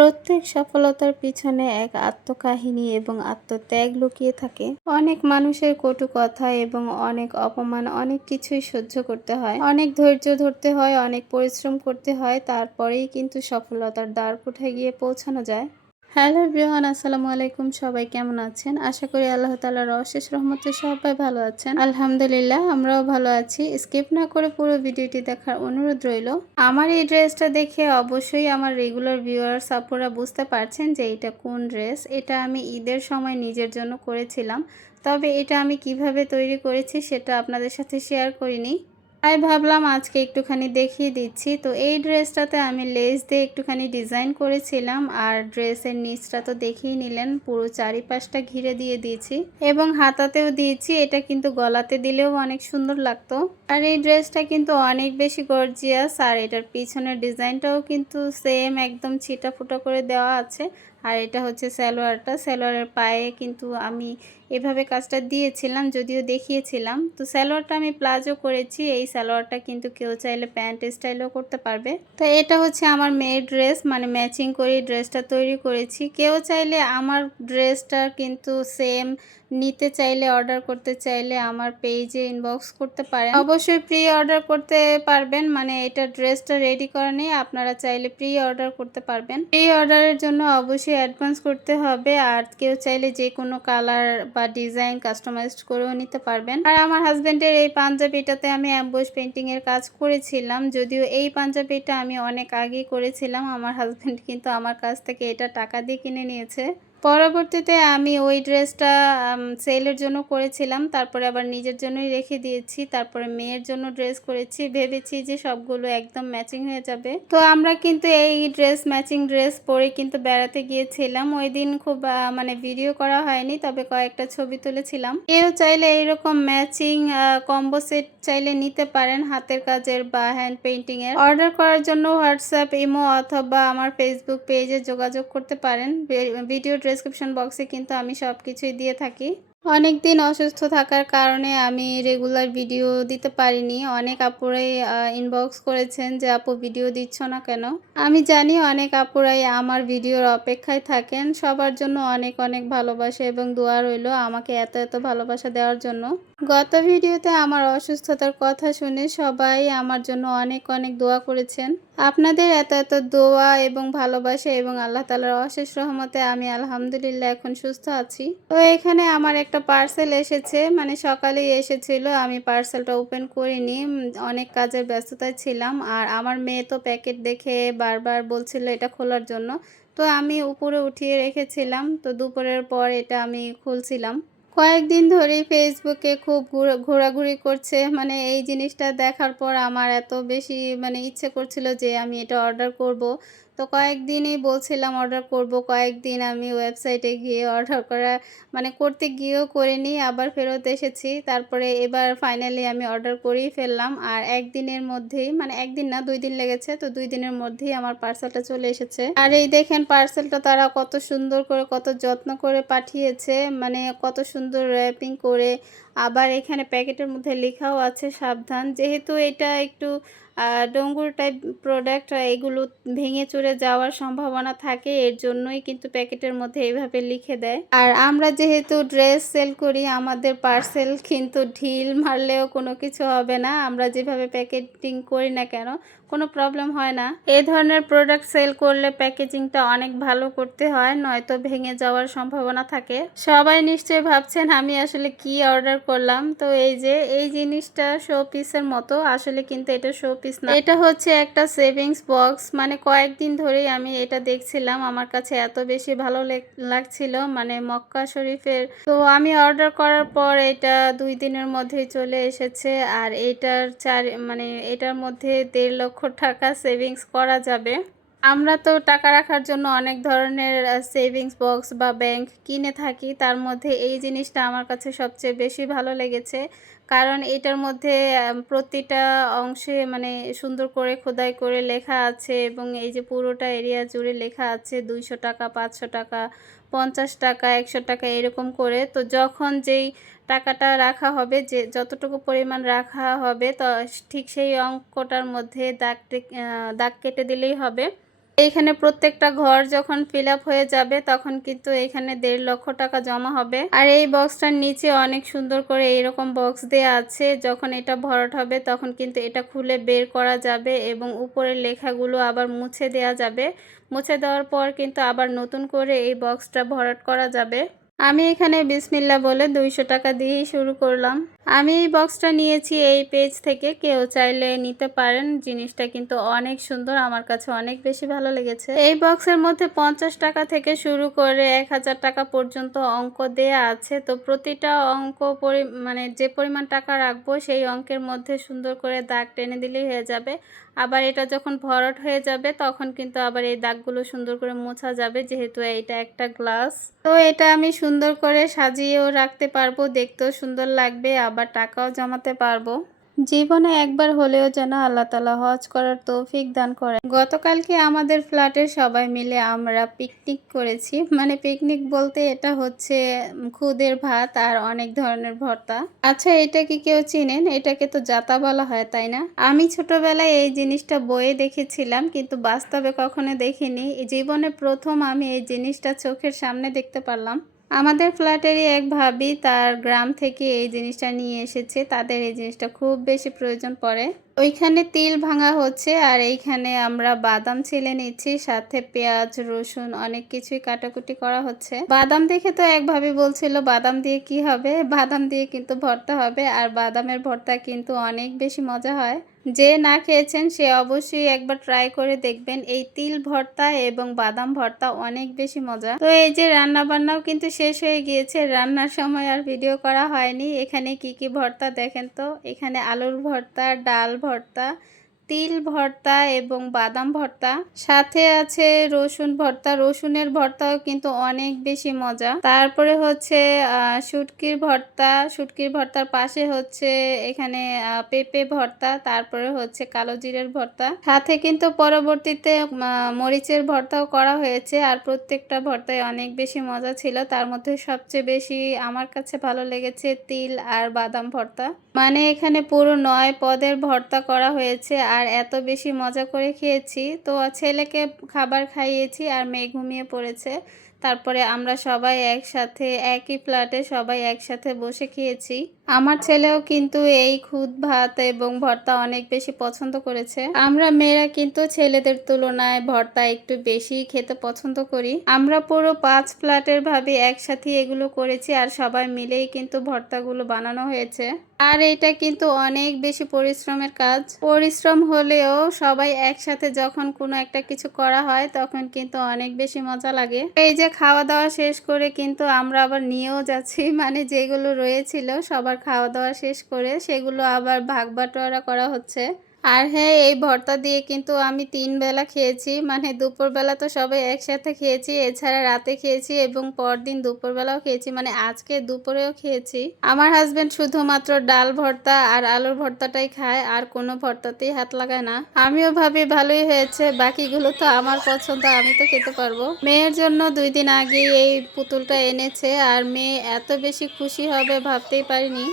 প্রত্যেক সফলতার পিছনে এক আত্মকাহিনী এবং আত্মত্যাগ লুকিয়ে থাকে। অনেক মানুষের কটু কথা এবং অনেক অপমান অনেক কিছুই সহ্য করতে হয়। অনেক ধৈর্য ধরতে হয়, অনেক পরিশ্রম করতে হয়, তারপরেই কিন্তু সফলতার দ্বার কোঠায় গিয়ে পৌঁছানো যায়। হ্যালো বিহান আসসালামু আলাইকুম। সবাই কেমন আছেন? আশা করি আল্লাহ তালার অশেষ রহমতে সবাই ভালো আছেন। আলহামদুলিল্লাহ, আমরাও ভালো আছি। স্কিপ না করে পুরো ভিডিওটি দেখার অনুরোধ রইল। আমার এই ড্রেসটা দেখে অবশ্যই আমার রেগুলার ভিউয়ার্স, আপুরা বুঝতে পারছেন যে এটা কোন ড্রেস। এটা আমি ঈদের সময় নিজের জন্য করেছিলাম। তবে এটা আমি কীভাবে তৈরি করেছি সেটা আপনাদের সাথে শেয়ার করিনি। তাই ভাবলাম আজকে একটুখানি দেখিয়ে দিচ্ছি। তো এই ড্রেসটাতে আমি লেস দিয়ে একটুখানি ডিজাইন করেছিলাম আর ড্রেসের নিচটা তো দেখেই নিলেন, পুরো চারিপাশটা ঘিরে দিয়ে দিয়েছি এবং হাতাতেও দিয়েছি, এটা কিন্তু গলাতে দিলেও অনেক সুন্দর লাগতো। আর এই ড্রেসটা কিন্তু অনেক বেশি গর্জিয়াস আর এটার পিছনের ডিজাইনটাও কিন্তু সেম একদম ছিটা ফুটা করে দেওয়া আছে। আর এটা হচ্ছে সালোয়ারটা। সালোয়ারের পায়ে কিন্তু আমি এভাবে কাজটা দিয়েছিলাম, যদিও দেখিয়েছিলাম। তো সালোয়ারটা আমি প্লাজো করেছি, এই সালোয়ারটা কিন্তু কেউ চাইলে প্যান্ট স্টাইলও করতে পারবে। তো এটা হচ্ছে আমার মেয়ের ড্রেস মানে ম্যাচিং করে ড্রেসটা তৈরি করেছি। কেউ চাইলে আমার ড্রেসটা কিন্তু সেম নিতে চাইলে অর্ডার করতে চাইলে আমার পেজে ইনবক্স করতে পারেন। অবশ্যই প্রি অর্ডার করতে পারবেন মানে এটা ড্রেসটা রেডি করা নেই আপনারা চাইলে প্রি অর্ডার করতে পারবেন। প্রি অর্ডারের জন্য অবশ্যই অ্যাডভান্স করতে হবে আর কেউ চাইলে যে কোনো কালার বা ডিজাইন কাস্টমাইজ করেও নিতে পারবেন। আর আমার হাজব্যান্ডের এই পাঞ্জাবিটাতে আমি অ্যাম্বুশ পেন্টিং এর কাজ করেছিলাম যদিও এই পাঞ্জাবিটা আমি অনেক আগেই করেছিলাম আমার হাজব্যান্ড কিন্তু আমার কাছ থেকে এটা টাকা দিয়ে কিনে নিয়েছে। পরবর্তীতে আমি ওই ড্রেসটা সেলের জন্য করেছিলাম। তারপরে আবার নিজের জন্যই রেখে দিয়েছি। তারপরে মেয়ের জন্য ড্রেস করেছি। ভেবেছি যে সবগুলো একদম ম্যাচিং হয়ে যাবে। তো আমরা কিন্তু এই ড্রেস ম্যাচিং ড্রেস পরে কিন্তু বেড়াতে গিয়েছিলাম। ওই দিন খুব মানে ভিডিও করা হয়নি, তবে কয়েকটা ছবি তুলেছিলাম। কেউ চাইলে এইরকম ম্যাচিং কম্বো সেট চাইলে নিতে পারেন হাতের কাজের বা হ্যান্ড পেন্টিং এর। অর্ডার করার জন্য হোয়াটসঅ্যাপ ইমো অথবা আমার ফেসবুক পেজে যোগাযোগ করতে পারেন। ভিডিও ডেসক্রিপশন বক্সে কিন্তু আমি সব কিছুই দিয়ে থাকি। অনেক দিন অসুস্থ থাকার কারণে আমি রেগুলার ভিডিও দিতে পারিনি। অনেক আপুরাই ইনবক্স করেছেন যে, আপু ভিডিও দিচ্ছ না কেন? আমি জানি অনেক আপুরাই আমার ভিডিওর অপেক্ষায় থাকেন। সবার জন্য অনেক অনেক ভালোবাসা এবং দোয়া রইল আমাকে এত এত ভালোবাসা দেওয়ার জন্য। গত ভিডিওতে আমার অসুস্থতার কথা শুনে সবাই আমার জন্য অনেক অনেক দোয়া করেছেন। আপনাদের এত এত দোয়া এবং ভালোবাসা এবং আল্লাহ তালার অশেষ রহমতে আমি আলহামদুলিল্লাহ এখন সুস্থ আছি। তো এখানে আমার একটা পার্সেল এসেছে মানে সকালেই এসেছিল, আমি পার্সেলটা ওপেন করিনি অনেক কাজের ব্যস্ততায় ছিলাম, আর আমার মেয়ে তো প্যাকেট দেখে বারবার বলছিল এটা খোলার জন্য, তো আমি উপরে উঠিয়ে রেখেছিলাম, তো দুপুরের পর এটা আমি খুলছিলাম। কয়েকদিন ধরেই ফেসবুকে খুব ঘোরাঘুরি করছে মানে এই জিনিসটা দেখার পর আমার এত বেশি মানে ইচ্ছে করছিল যে আমি এটা অর্ডার করব তো কয়েকদিনই বলছিলাম অর্ডার করব, কয়েকদিন আমি ওয়েবসাইটে গিয়ে অর্ডার করা মানে করতে গিয়েও করিনি, আবার ফেরত এসেছি। তারপরে এবার ফাইনালি আমি অর্ডার করেই ফেললাম। আর একদিনের মধ্যেই মানে একদিন না, দুই দিন লেগেছে, তো দুই দিনের মধ্যেই আমার পার্সেলটা চলে এসেছে। আর এই দেখেন পার্সেলটা তারা কত সুন্দর করে, কত যত্ন করে পাঠিয়েছে মানে কত সুন্দর র্যাপিং করে। আবার এখানে প্যাকেটের মধ্যে লেখাও আছে, সাবধান। যেহেতু এটা একটু ডঙ্গুর টাইপ প্রোডাক্ট এগুলো ভেঙে চড়ে যাওয়ার সম্ভাবনা থাকে, এর জন্যই কিন্তু প্যাকেটের মধ্যে এইভাবে লিখে দেয়। আর আমরা যেহেতু ড্রেস সেল করি, আমাদের পার্সেল কিন্তু ঢিল মারলেও কোনো কিছু হবে না। আমরা যেভাবে প্যাকেটিং করি না কেন কোনো প্রবলেম হয় না। এই ধরনের প্রোডাক্ট সেল করলে প্যাকেজিংটা অনেক ভালো করতে হয়, নয়তো ভেঙে যাওয়ার সম্ভাবনা থাকে। সবাই নিশ্চয়ই ভাবছেন, আমি আসলে কি অর্ডার করলাম? তো এই যে, এই জিনিসটা শো পিসের মতো, আসলে কিন্তু এটা শো পিস না। এটা হচ্ছে একটা সেভিংস বক্স মানে কয়েকদিন ধরেই আমি এটা দেখছিলাম, আমার কাছে এত বেশি ভালো লাগছিল মানে মক্কা শরীফের। তো আমি অর্ডার করার পর এটা দুই দিনের মধ্যেই চলে এসেছে, আর এটার চার মানে এটার মধ্যে দেড় লক্ষ টাকা সেভিংস করা যাবে। আমরা তো টাকা রাখার জন্য অনেক ধরনের সেভিংস বক্স বা ব্যাংক কিনে থাকি। তার মধ্যে এই জিনিসটা আমার কাছে সবচেয়ে বেশি ভালো লেগেছে। কারণ এটার মধ্যে প্রতিটা অংশে মানে সুন্দর করে খোদাই করে লেখা আছে এবং এই যে পুরোটা এরিয়া জুড়ে লেখা আছে, দুইশো টাকা, পাঁচশো টাকা পঞ্চাশ টাকা, একশো টাকা এরকম করে। তো যখন যেই টাকাটা রাখা হবে, যে যতটুকু পরিমাণ রাখা হবে, তো ঠিক সেই অঙ্কটার মধ্যে দাগ দাগ কেটে দিলেই হবে। এখানে প্রত্যেকটা ঘর যখন ফিল হয়ে যাবে, তখন কিন্তু এখানে দেড় লক্ষ টাকা জমা হবে। আর এই বক্সটার নিচে অনেক সুন্দর করে এইরকম বক্স দেওয়া আছে। যখন এটা ভরাট হবে, তখন কিন্তু এটা খুলে বের করা যাবে এবং উপরের লেখাগুলো আবার মুছে দেওয়া যাবে। মুছে দেওয়ার পর কিন্তু আবার নতুন করে এই বক্সটা ভরাট করা যাবে। আমি এখানে বিসমিল্লা বলে দুইশো টাকা দিয়েই শুরু করলাম। আমি এই বক্সটা নিয়েছি এই পেজ থেকে। কেউ চাইলে নিতে পারেন। জিনিসটা কিন্তু অনেক সুন্দর। আমার কাছে অনেক বেশি ভালো লেগেছে। এই বক্সের মধ্যে পঞ্চাশ টাকা থেকে শুরু করে এক হাজার টাকা পর্যন্ত অঙ্ক দেয়া আছে। তো প্রতিটা অঙ্ক মানে যে পরিমাণ টাকা রাখব সেই অঙ্কের মধ্যে সুন্দর করে দাগ টেনে দিলেই হয়ে যাবে। আবার এটা যখন ভরট হয়ে যাবে, তখন কিন্তু আবার এই দাগগুলো সুন্দর করে মোছা যাবে, যেহেতু এটা একটা গ্লাস। তো এটা আমি সুন্দর করে সাজিয়েও রাখতে পারব, দেখতেও সুন্দর লাগবে, আবার টাকাও জমাতে পারব। জীবনে একবার হলেও যেন আল্লাহ তালা হজ করার তৌফিক দান করে গতকালকে আমাদের ফ্ল্যাটের সবাই মিলে আমরা পিকনিক করেছি। মানে পিকনিক বলতে এটা হচ্ছে খুদের ভাত আর অনেক ধরনের ভর্তা। আচ্ছা এটা কি কেউ চিনেন? এটাকে তো জাতা বলা হয়, তাই না? আমি ছোটবেলায় এই জিনিসটা বইয়ে দেখেছিলাম, কিন্তু বাস্তবে কখনো দেখিনি। জীবনে প্রথম আমি এই জিনিসটা চোখের সামনে দেখতে পারলাম। আমাদের ফ্ল্যাটেরই এক ভাবি তার গ্রাম থেকে এই জিনিসটা নিয়ে এসেছে। তাদের এই জিনিসটা খুব বেশি প্রয়োজন পড়ে। ওইখানে তিল ভাঙা হচ্ছে আর এইখানে আমরা বাদাম ছিলে নিচ্ছি, সাথে পেঁয়াজ, রসুন অনেক কিছুই কাটাকুটি করা হচ্ছে। বাদাম দেখে তো এক ভাবি বলছিল, বাদাম দিয়ে কি হবে? বাদাম দিয়ে কিন্তু ভর্তা হবে আর বাদামের ভর্তা কিন্তু অনেক বেশি মজা হয়। যে না খেয়েছেন, সে অবশ্যই একবার ট্রাই করে দেখবেন। এই তিল ভর্তা এবং বাদাম ভর্তা অনেক বেশি মজা। তো এই যে রান্না বান্নাও কিন্তু শেষ হয়ে গিয়েছে। রান্নার সময় আর ভিডিও করা হয়নি। এখানে কি কি ভর্তা দেখেন তো? এখানে আলুর ভর্তা, ডাল ভর্তা তিল ভর্তা এবং বাদাম ভর্তা। সাথে আছে রসুন ভর্তা। রসুনের ভর্তাও কিন্তু অনেক বেশি মজা। তারপরে হচ্ছে শুটকির ভর্তা। শুটকির ভর্তার পাশে হচ্ছে এখানে পেঁপে ভর্তা। তারপরে হচ্ছে কালো জিরের ভর্তা। সাথে কিন্তু পরবর্তীতে মরিচের ভর্তাও করা হয়েছে। আর প্রত্যেকটা ভর্তায় অনেক বেশি মজা ছিল। তার মধ্যে সবচেয়ে বেশি আমার কাছে ভালো লেগেছে তিল আর বাদাম ভর্তা। মানে এখানে পুরো নয় পদের ভর্তা করা হয়েছে আর এত বেশি মজা করে খেয়েছি। তো ছেলেকে খাবার খাইয়েছি আর মেয়ে ঘুমিয়ে পড়েছে। তারপরে আমরা সবাই একসাথে, একই ফ্ল্যাটে সবাই একসাথে বসে খেয়েছি। আমার ছেলেও কিন্তু এই খুদ, ভাত এবং ভর্তা অনেক বেশি পছন্দ করেছে। আমরা মেয়েরা কিন্তু ছেলেদের তুলনায় ভর্তা একটু বেশি খেতে পছন্দ করি। আমরা পুরো পাঁচ ফ্ল্যাটের ভাবে একসাথে এগুলো করেছি আর সবাই মিলেই কিন্তু ভর্তাগুলো বানানো হয়েছে। আর এটা কিন্তু অনেক বেশি পরিশ্রমের কাজ। পরিশ্রম হলেও সবাই একসাথে যখন কোনো একটা কিছু করা হয় তখন কিন্তু অনেক বেশি মজা লাগে। এই যে খাওয়া দাওয়া শেষ করে কিন্তু আমরা আবার নিয়েও যাচ্ছি। মানে যেগুলো রয়েছিল সবার খাওয়া দাওয়া শেষ করে সেগুলো আবার ভাগ বাটোয়ারা করা হচ্ছে। আর হ্যাঁ এই ভর্তা দিয়ে কিন্তু আমি তিন বেলা খেয়েছি। মানে দুপুরবেলা তো সবাই একসাথে খেয়েছি, এছাড়া রাতে খেয়েছি এবং পরদিন দুপুরবেলাও খেয়েছি। মানে আজকে দুপুরেও খেয়েছি। আমার হাজবেন্ড শুধুমাত্র ডাল ভর্তা আর আলুর ভর্তাটাই খায়, আর কোনো ভর্তাতেই হাত লাগায় না। আমিও ভাবি ভালোই হয়েছে, বাকিগুলো তো আমার পছন্দ, আমি তো খেতে পারব। মেয়ের জন্য দুই দিন আগে এই পুতুলটা এনেছে, আর মেয়ে এত বেশি খুশি হবে ভাবতেই পারিনি।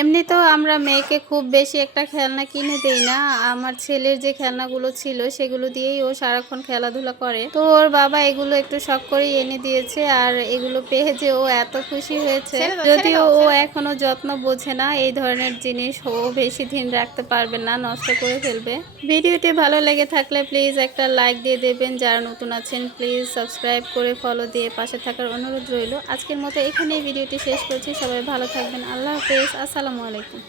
এমনিতেও আমরা মেয়েকে খুব বেশি একটা খেলনা কিনে দেই না আমার ছেলের যে খেলনাগুলো ছিল সেগুলো দিয়েই ও সারাক্ষণ খেলাধুলা করে। তো ওর বাবা এগুলো একটু শখ করেই এনে দিয়েছে আর এগুলো পেয়ে যে ও এত খুশি হয়েছে। যদিও ও এখনও যত্ন বোঝে না এই ধরনের জিনিস ও বেশি দিন রাখতে পারবে না নষ্ট করে ফেলবে। ভিডিওটি ভালো লেগে থাকলে প্লিজ একটা লাইক দিয়ে দেবেন যারা নতুন আছেন প্লিজ সাবস্ক্রাইব করে ফলো দিয়ে পাশে থাকার অনুরোধ রইল। আজকের মতো এখানেই ভিডিওটি শেষ করছি সবাই ভালো থাকবেন আল্লাহ হাফেজ আসসালামু আলাইকুম।